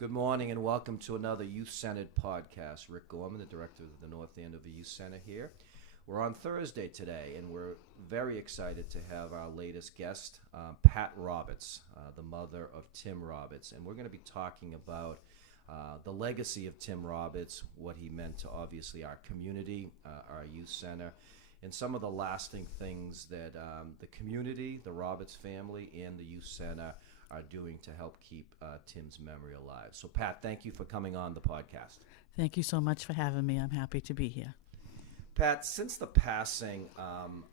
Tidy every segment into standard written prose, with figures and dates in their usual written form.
Good morning and welcome to another youth-centered podcast. Rick Gorman, the director of the North Andover Youth Center here. We're on Thursday today, and we're very excited to have our latest guest, Pat Roberts, the mother of Tim Roberts. And we're going to be talking about the legacy of Tim Roberts, what he meant to obviously our community, our youth center, and some of the lasting things that the community, the Roberts family, and the youth center are doing to help keep Tim's memory alive. So, Pat, thank you for coming on the podcast. Thank you so much for having me. I'm happy to be here. Pat, since the passing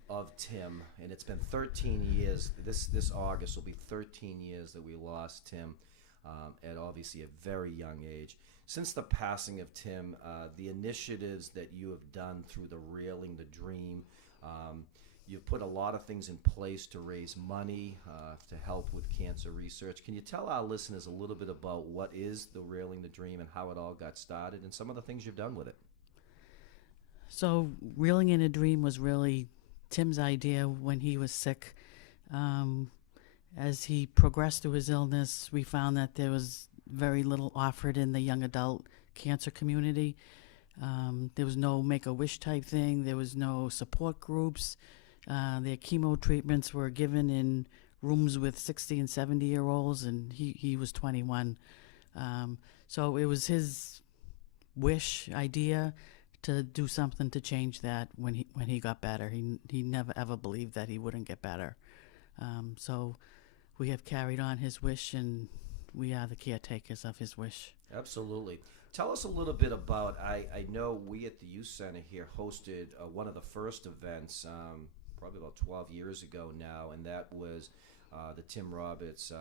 of Tim, and it's been 13 years, this August will be 13 years that we lost Tim at obviously a very young age. Since the passing of Tim, the initiatives that you have done through the Railing the Dream, you've put a lot of things in place to raise money to help with cancer research. Can you tell our listeners a little bit about what is the Railing the Dream and how it all got started and some of the things you've done with it? So, Reeling in a Dream was really Tim's idea when he was sick. As he progressed through his illness, we found that there was very little offered in the young adult cancer community. There was no Make-A-Wish type thing. There was no support groups. Their chemo treatments were given in rooms with 60 and 70-year-olds, and he was 21. So it was his idea to do something to change that when he got better. He never ever believed that he wouldn't get better. So we have carried on his wish, and we are the caretakers of his wish. Absolutely. Tell us a little bit about, I know we at the Youth Center here hosted one of the first events probably about 12 years ago now, and that was the Tim Roberts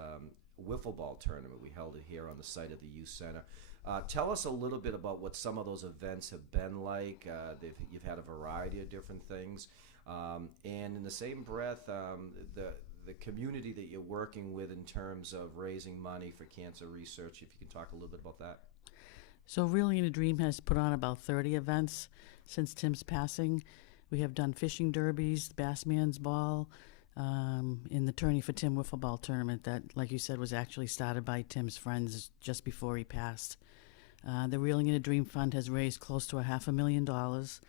wiffle ball tournament. We held it here on the site of the Youth Center. Tell us a little bit about what some of those events have been like. You've had a variety of different things. And in the same breath, the community that you're working with in terms of raising money for cancer research, if you can talk a little bit about that. So Reeling in a Dream has put on about 30 events since Tim's passing. We have done fishing derbies, Bassman's Ball, in the Tourney for Tim wiffle ball tournament that, like you said, was actually started by Tim's friends just before he passed. The Reeling in a Dream Fund has raised close to $500,000,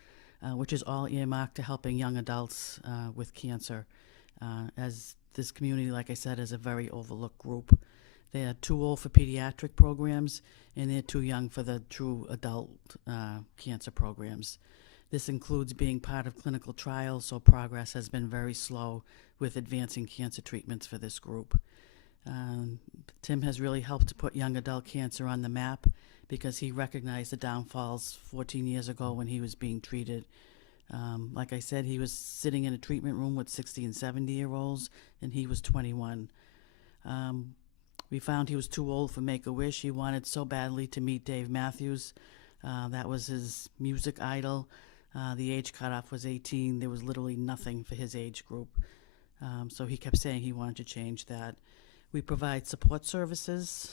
which is all earmarked to helping young adults with cancer, as this community, like I said, is a very overlooked group. They are too old for pediatric programs, and they're too young for the true adult cancer programs. This includes being part of clinical trials, so progress has been very slow with advancing cancer treatments for this group. Tim has really helped to put young adult cancer on the map because he recognized the downfalls 14 years ago when he was being treated. Like I said, he was sitting in a treatment room with 60 and 70-year-olds, and he was 21. We found he was too old for Make-A-Wish. He wanted so badly to meet Dave Matthews. That was his music idol. The age cutoff was 18. There was literally nothing for his age group. So he kept saying he wanted to change that. We provide support services,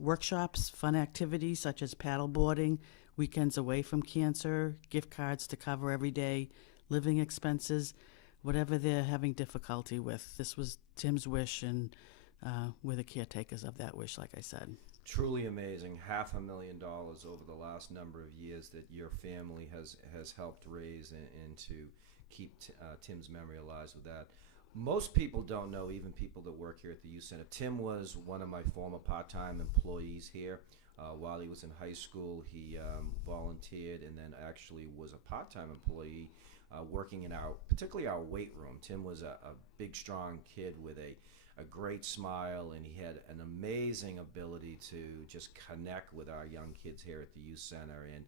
workshops, fun activities such as paddleboarding, weekends away from cancer, gift cards to cover everyday living expenses, whatever they're having difficulty with. This was Tim's wish, and we're the caretakers of that wish, like I said. Truly amazing. $500,000 over the last number of years that your family has helped raise and to keep Tim's memory alive with that. Most people don't know, even people that work here at the Youth Center. Tim was one of my former part-time employees here. While he was in high school, he volunteered and then actually was a part-time employee working in particularly our weight room. Tim was a big, strong kid with a great smile, and he had an amazing ability to just connect with our young kids here at the Youth Center. And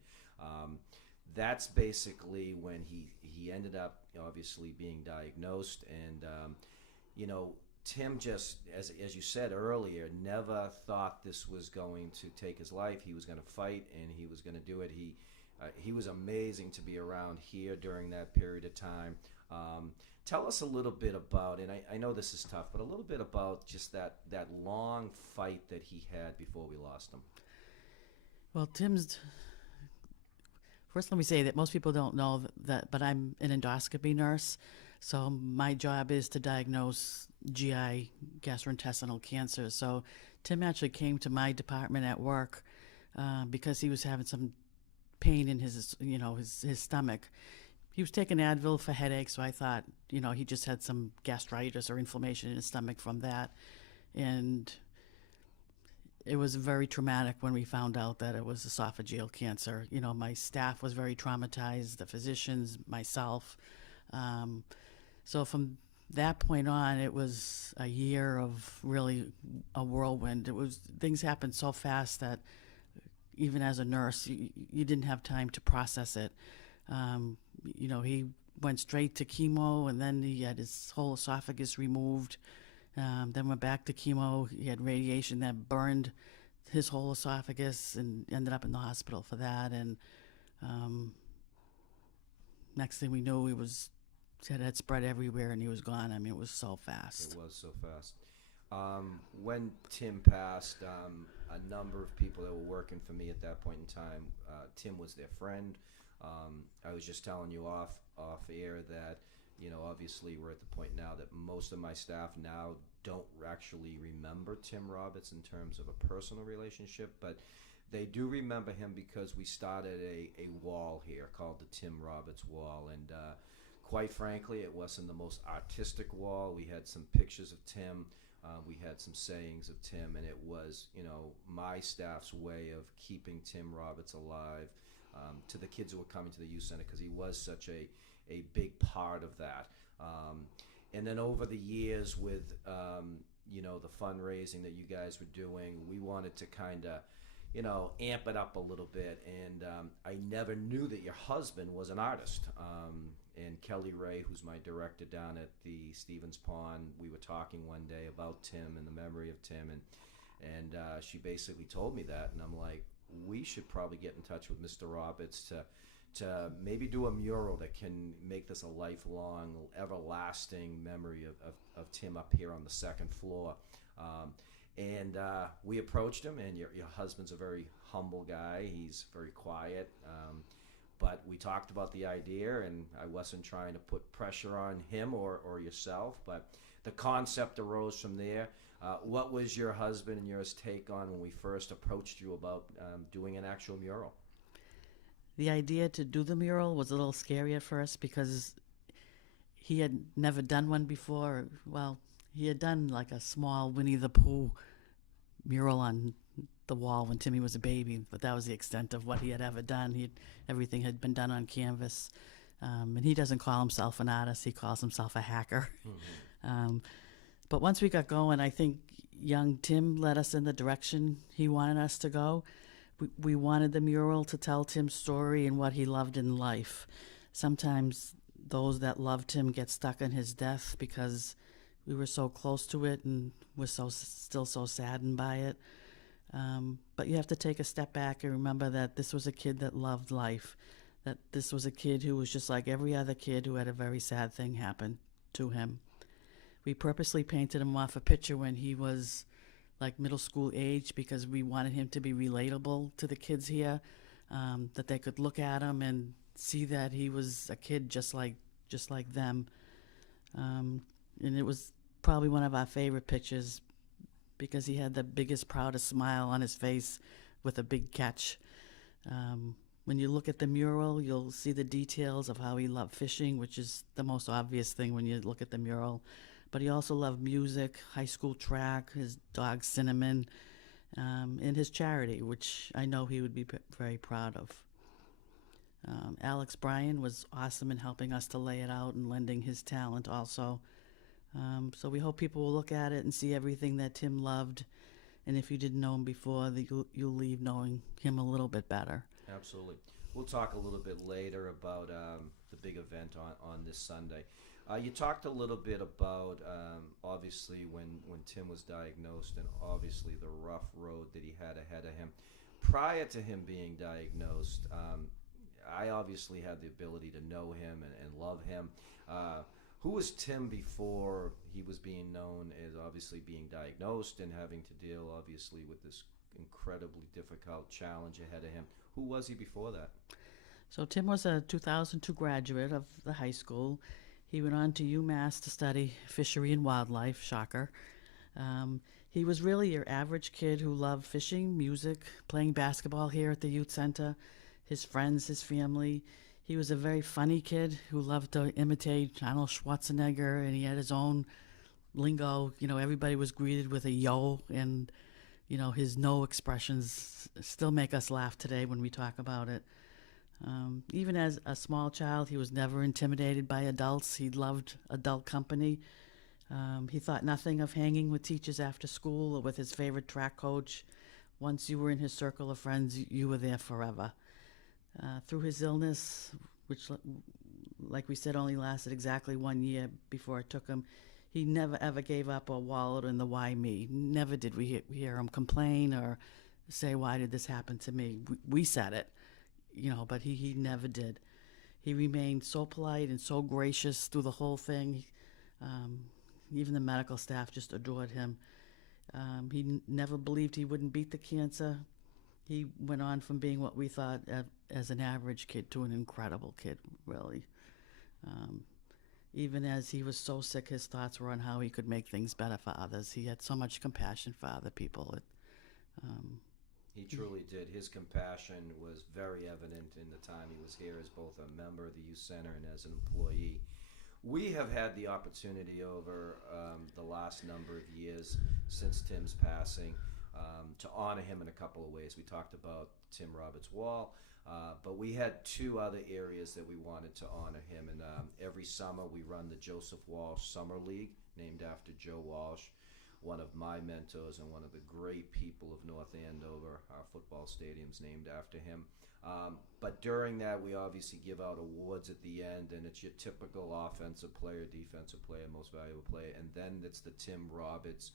that's basically when he ended up obviously being diagnosed. And Tim just, as you said earlier, never thought this was going to take his life. He was going to fight, and he was going to do it. He was amazing to be around here during that period of time. Tell us a little bit about, and I know this is tough, but a little bit about just that long fight that he had before we lost him. Well, first let me say that most people don't know that, but I'm an endoscopy nurse, so my job is to diagnose GI gastrointestinal cancer. So Tim actually came to my department at work because he was having some pain in his stomach. He was taking Advil for headaches, so I thought, he just had some gastritis or inflammation in his stomach from that. And it was very traumatic when we found out that it was esophageal cancer. My staff was very traumatized, the physicians, myself. So from that point on, it was a year of really a whirlwind. Things happened so fast that even as a nurse, you didn't have time to process it. He went straight to chemo, and then he had his whole esophagus removed. Then went back to chemo. He had radiation that burned his whole esophagus, and ended up in the hospital for that. And next thing we knew, it had spread everywhere, and he was gone. I mean, it was so fast. It was so fast. When Tim passed, a number of people that were working for me at that point in time, Tim was their friend. I was just telling you off air that, obviously we're at the point now that most of my staff now don't actually remember Tim Roberts in terms of a personal relationship, but they do remember him because we started a wall here called the Tim Roberts Wall, and quite frankly, it wasn't the most artistic wall. We had some pictures of Tim. We had some sayings of Tim, and it was, my staff's way of keeping Tim Roberts alive to the kids who were coming to the youth center, because he was such a big part of that. And then over the years with, the fundraising that you guys were doing, we wanted to kind of, amp it up a little bit. And I never knew that your husband was an artist. And Kelly Ray, who's my director down at the Stevens Pond, we were talking one day about Tim and the memory of Tim, and she basically told me that, and I'm like, we should probably get in touch with Mr. Roberts to maybe do a mural that can make this a lifelong, everlasting memory of Tim up here on the second floor. And we approached him, and your husband's a very humble guy. He's very quiet. But we talked about the idea, and I wasn't trying to put pressure on him or yourself, but the concept arose from there. What was your husband and yours take on when we first approached you about doing an actual mural? The idea to do the mural was a little scary at first because he had never done one before. Well, he had done like a small Winnie the Pooh mural on the wall when Timmy was a baby, but that was the extent of what he had ever done. Everything had been done on canvas. And he doesn't call himself an artist, he calls himself a hacker. Mm-hmm. But once we got going, I think young Tim led us in the direction he wanted us to go. We wanted the mural to tell Tim's story and what he loved in life. Sometimes those that loved him get stuck in his death because we were so close to it and we're still so saddened by it. But you have to take a step back and remember that this was a kid that loved life, that this was a kid who was just like every other kid who had a very sad thing happen to him. We purposely painted him off a picture when he was like middle school age because we wanted him to be relatable to the kids here, that they could look at him and see that he was a kid just like them. And it was probably one of our favorite pictures because he had the biggest, proudest smile on his face with a big catch. When you look at the mural, you'll see the details of how he loved fishing, which is the most obvious thing when you look at the mural. But he also loved music, high school track, his dog Cinnamon, and his charity, which I know he would be very proud of. Alex Bryan was awesome in helping us to lay it out and lending his talent also. So we hope people will look at it and see everything that Tim loved. And if you didn't know him before, you'll leave knowing him a little bit better. Absolutely. We'll talk a little bit later about the big event on this Sunday. You talked a little bit about, obviously, when Tim was diagnosed and obviously the rough road that he had ahead of him. Prior to him being diagnosed, I obviously had the ability to know him and love him. Who was Tim before he was being known as obviously being diagnosed and having to deal, obviously, with this incredibly difficult challenge ahead of him? Who was he before that? So Tim was a 2002 graduate of the high school. He went on to UMass to study fishery and wildlife, shocker. He was really your average kid who loved fishing, music, playing basketball here at the youth center, his friends, his family. He was a very funny kid who loved to imitate Arnold Schwarzenegger, and he had his own lingo. You know, everybody was greeted with a yo, and, you know, his no expressions still make us laugh today when we talk about it. Even as a small child, he was never intimidated by adults. He loved adult company. He thought nothing of hanging with teachers after school or with his favorite track coach. Once you were in his circle of friends, you were there forever. Through his illness, which, like we said, only lasted exactly 1 year before it took him, he never ever gave up or wallowed in the why me. Never did we hear him complain or say, why did this happen to me? We said it, you know, but he never did. He remained so polite and so gracious through the whole thing. Even the medical staff just adored him. He never believed he wouldn't beat the cancer. He went on from being what we thought as an average kid to an incredible kid, really. Even as he was so sick, his thoughts were on how he could make things better for others. He had so much compassion for other people. He truly did. His compassion was very evident in the time he was here as both a member of the youth center and as an employee. We have had the opportunity over the last number of years since Tim's passing to honor him in a couple of ways. We talked about Tim Roberts Wall, but we had two other areas that we wanted to honor him. And every summer we run the Joseph Walsh Summer League, named after Joe Walsh, one of my mentors and one of the great people of North Andover. Our football stadium's named after him. But during that, we obviously give out awards at the end, and it's your typical offensive player, defensive player, most valuable player, and then it's the Tim Roberts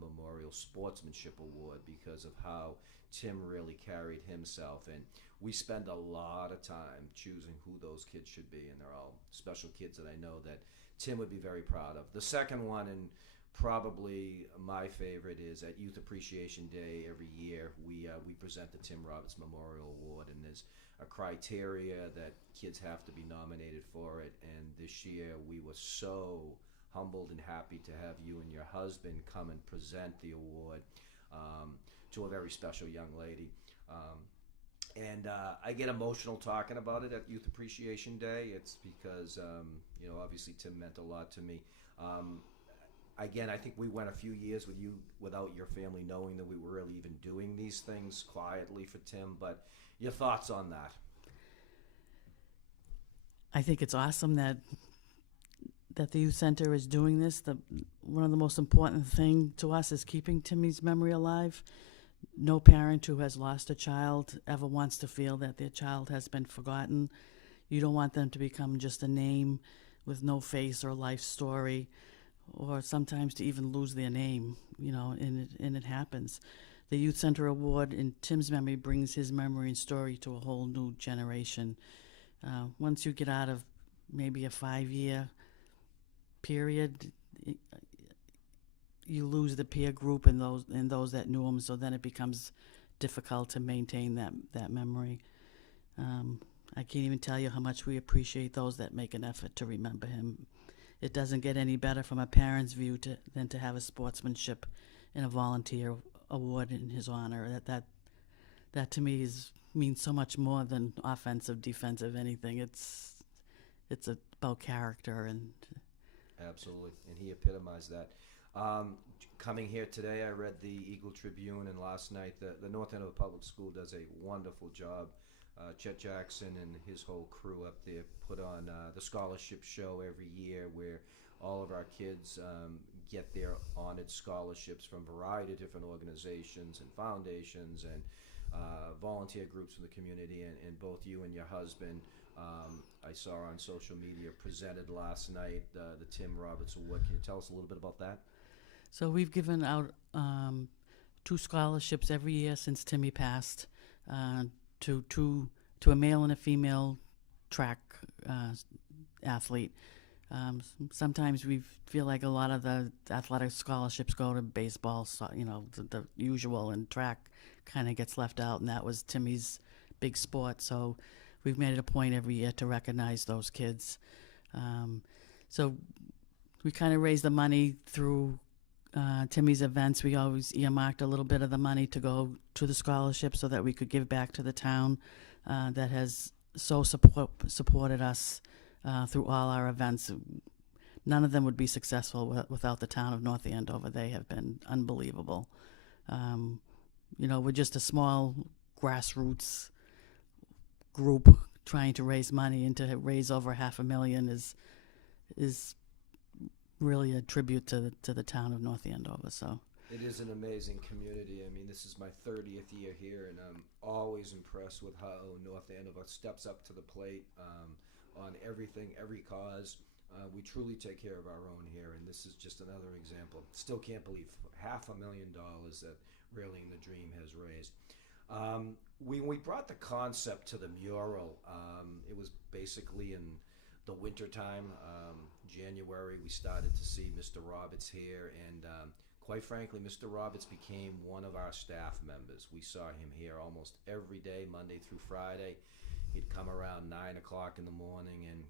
Memorial Sportsmanship Award because of how Tim really carried himself. And we spend a lot of time choosing who those kids should be, and they're all special kids that I know that Tim would be very proud of. The second one, and probably my favorite, is at Youth Appreciation Day every year. We present the Tim Roberts Memorial Award, and there's a criteria that kids have to be nominated for it. And this year we were so humbled and happy to have you and your husband come and present the award to a very special young lady. And I get emotional talking about it at Youth Appreciation Day. It's because, obviously Tim meant a lot to me. Again, I think we went a few years with you without your family knowing that we were really even doing these things quietly for Tim. But your thoughts on that? I think it's awesome that the youth center is doing this. One of the most important thing to us is keeping Timmy's memory alive. No parent who has lost a child ever wants to feel that their child has been forgotten. You don't want them to become just a name with no face or life story, or sometimes to even lose their name, and it happens. The Youth Center Award in Tim's memory brings his memory and story to a whole new generation. Once you get out of maybe a 5-year period, you lose the peer group and those that knew him, so then it becomes difficult to maintain that memory. I can't even tell you how much we appreciate those that make an effort to remember him. It doesn't get any better from a parent's view than to have a sportsmanship and a volunteer award in his honor. That to me means so much more than offensive, defensive, anything. It's about character and. Absolutely, and he epitomized that. Coming here today, I read the Eagle Tribune, and last night the North Andover Public School does a wonderful job. Chet Jackson and his whole crew up there put on the scholarship show every year, where all of our kids get their honored scholarships from a variety of different organizations and foundations and volunteer groups in the community. And both you and your husband, I saw on social media, presented last night the Tim Roberts Award. Can you tell us a little bit about that? So we've given out 2 scholarships every year since Timmy passed to a male and a female track athlete. Sometimes we feel like a lot of the athletic scholarships go to baseball, so, the usual, and track kind of gets left out, and that was Timmy's big sport. So we've made it a point every year to recognize those kids. So we kind of raise the money through Timmy's events, we always earmarked a little bit of the money to go to the scholarship so that we could give back to the town that has so supported us through all our events. None of them would be successful without the town of North Andover. They have been unbelievable. We're just a small grassroots group trying to raise money, and to raise over $500,000 is really a tribute to the town of North Andover. So it is an amazing community. I mean, this is my 30th year here, and I'm always impressed with how North Andover steps up to the plate on everything, every cause. We truly take care of our own here, and this is just another example. Still can't believe $500,000 that Railing the Dream has raised. We brought the concept to the mural. It was basically in the wintertime, January. We started to see Mr. Roberts here, and quite frankly, Mr. Roberts became one of our staff members. We saw him here almost every day, Monday through Friday. He'd come around 9 o'clock in the morning and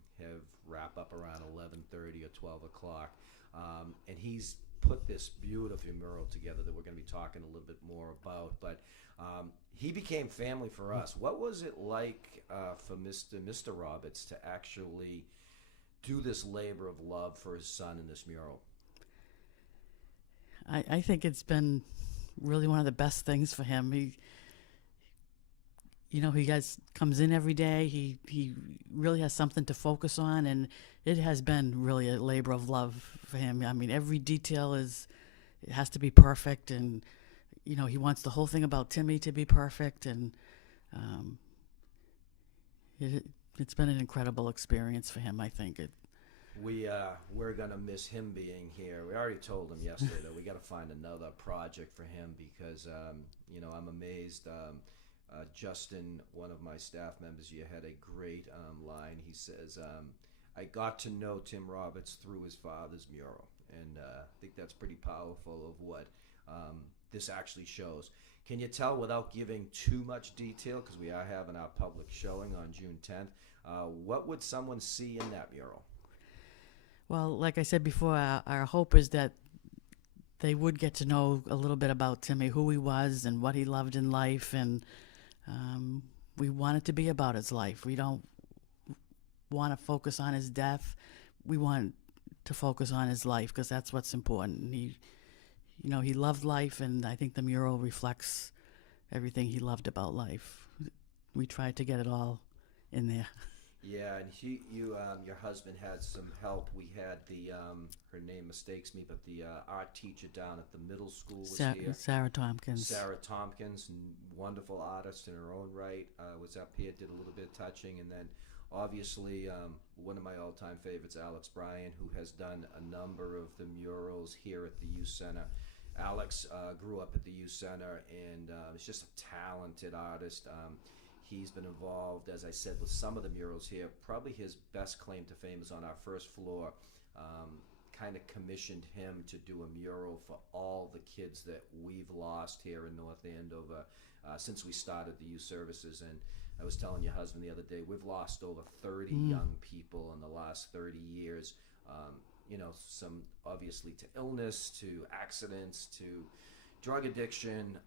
wrap up around 11:30 or 12 o'clock. And he's put this beautiful mural together that we're going to be talking a little bit more about. But he became family for us. What was it like for Mr. Roberts to actually do this labor of love for his son in this mural? I think it's been really one of the best things for him. He comes in every day. He really has something to focus on, and it has been really a labor of love for him. I mean, every detail it has to be perfect, and he wants the whole thing about Timmy to be perfect, and it's been an incredible experience for him. I think we're gonna miss him being here. We already told him yesterday that we got to find another project for him because I'm amazed. Justin, one of my staff members, you had a great line. He says, I got to know Tim Roberts through his father's mural. And I think that's pretty powerful of what this actually shows. Can you tell, without giving too much detail, because we are having our public showing on June 10th, what would someone see in that mural? Well, like I said before, our hope is that they would get to know a little bit about Timmy, who he was and what he loved in life, and we want it to be about his life. We don't want to focus on his death. We want to focus on his life because that's what's important. He loved life, and I think the mural reflects everything he loved about life. We tried to get it all in there. Yeah, and your husband had some help. We had her name escapes me, but the art teacher down at the middle school was here. Sarah Tompkins. Sarah Tompkins, wonderful artist in her own right, was up here, did a little bit of touching, and then obviously one of my all-time favorites, Alex Bryan, who has done a number of the murals here at the Youth Center. Alex grew up at the Youth Center and is just a talented artist. He's been involved, as I said, with some of the murals here. Probably his best claim to fame is on our first floor. Kind of commissioned him to do a mural for all the kids that we've lost here in North Andover since we started the youth services. And I was telling your husband the other day, we've lost over 30 young people in the last 30 years. Some obviously to illness, to accidents, to drug addiction,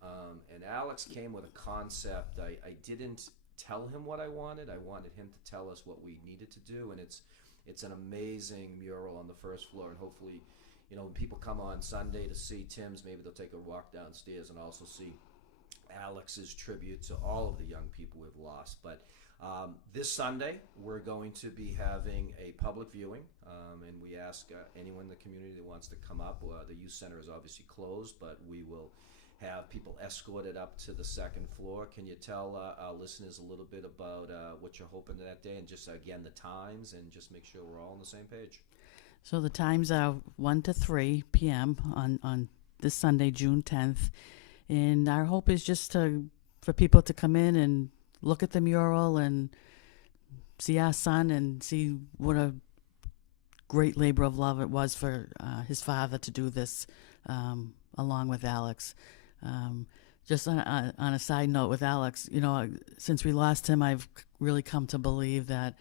and Alex came with a concept. I didn't tell him what I wanted. I wanted him to tell us what we needed to do, and it's an amazing mural on the first floor. And hopefully, when people come on Sunday to see Tim's, maybe they'll take a walk downstairs and also see Alex's tribute to all of the young people we've lost. But this Sunday, we're going to be having a public viewing, and we ask anyone in the community that wants to come up. The youth center is obviously closed, but we will have people escorted up to the second floor. Can you tell our listeners a little bit about what you're hoping that day, and just again the times, and just make sure we're all on the same page? So the times are 1 to 3 p.m. on this Sunday, June 10th, and our hope is just for people to come in and look at the mural and see our son and see what a great labor of love it was for his father to do this along with Alex. Just on a side note with Alex, since we lost him, I've really come to believe that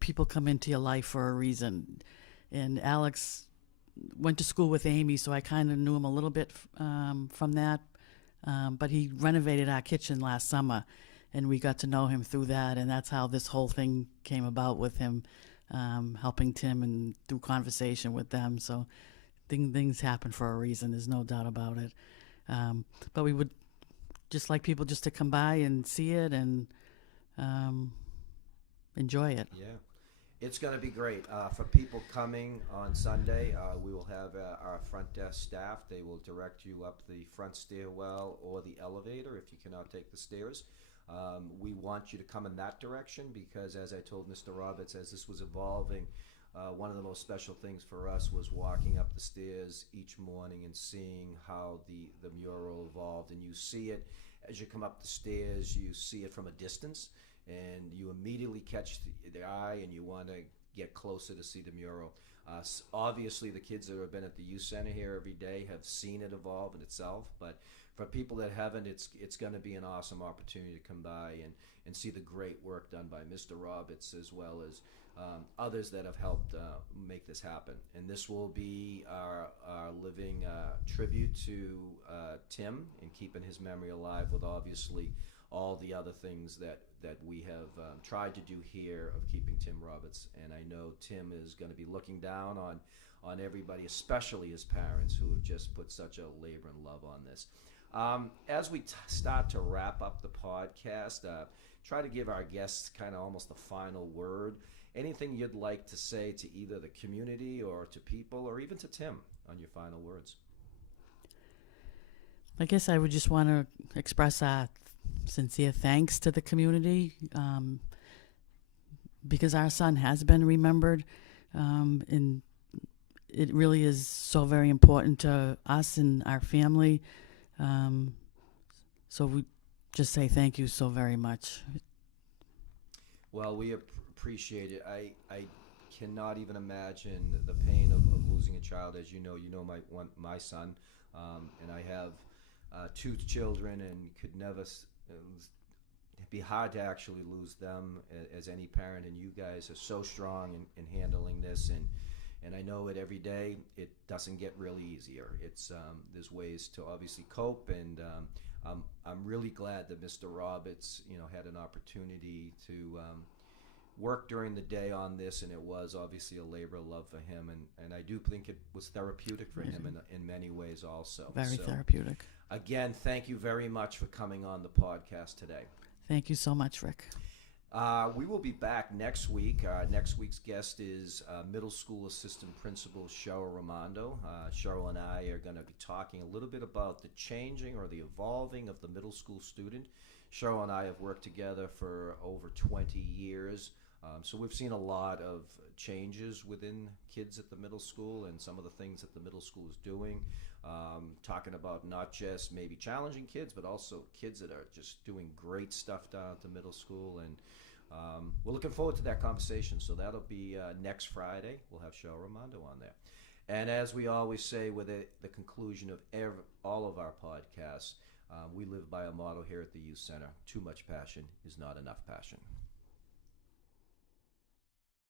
people come into your life for a reason. And Alex went to school with Amy, so I kind of knew him a little bit from that. But he renovated our kitchen last summer, and we got to know him through that, and that's how this whole thing came about with him helping Tim and through conversation with them. So things happen for a reason. There's no doubt about it. But we would just like people just to come by and see it and enjoy it. Yeah. It's going to be great. For people coming on Sunday, we will have our front desk staff. They will direct you up the front stairwell or the elevator if you cannot take the stairs. We want you to come in that direction because, as I told Mr. Roberts, as this was evolving, one of the most special things for us was walking up the stairs each morning and seeing how the mural evolved. And you see it as you come up the stairs, you see it from a distance. And you immediately catch the eye and you want to get closer to see the mural. Obviously, the kids that have been at the youth center here every day have seen it evolve in itself, but for people that haven't, it's going to be an awesome opportunity to come by and see the great work done by Mr. Roberts as well as others that have helped make this happen. And this will be our living tribute to Tim and keeping his memory alive with obviously all the other things that we have tried to do here of keeping Tim Roberts. And I know Tim is going to be looking down on everybody, especially his parents, who have just put such a labor and love on this. As we start to wrap up the podcast, try to give our guests kind of almost the final word. Anything you'd like to say to either the community or to people or even to Tim on your final words? I guess I would just want to express sincere thanks to the community because our son has been remembered, and it really is so very important to us and our family. So we just say thank you so very much. Well, we appreciate it. I cannot even imagine the pain of losing a child. As you know my son, and I have 2 children, and could never. It'd be hard to actually lose them as any parent, and you guys are so strong in handling this, and I know it every day. It doesn't get really easier. It's there's ways to obviously cope, and I'm really glad that Mr. Roberts had an opportunity to work during the day on this, and it was obviously a labor of love for him, and I do think it was therapeutic for him in many ways also. Very therapeutic. Again, thank you very much for coming on the podcast today. Thank you so much, Rick. We will be back next week. Next week's guest is middle school assistant principal Cheryl Ramondo. Cheryl and I are going to be talking a little bit about the changing or the evolving of the middle school student. Cheryl and I have worked together for over 20 years. So we've seen a lot of changes within kids at the middle school and some of the things that the middle school is doing. Talking about not just maybe challenging kids, but also kids that are just doing great stuff down at the middle school. And we're looking forward to that conversation. So that'll be next Friday. We'll have Cheryl Ramondo on there. And as we always say with the conclusion of all of our podcasts, we live by a motto here at the Youth Center: too much passion is not enough passion.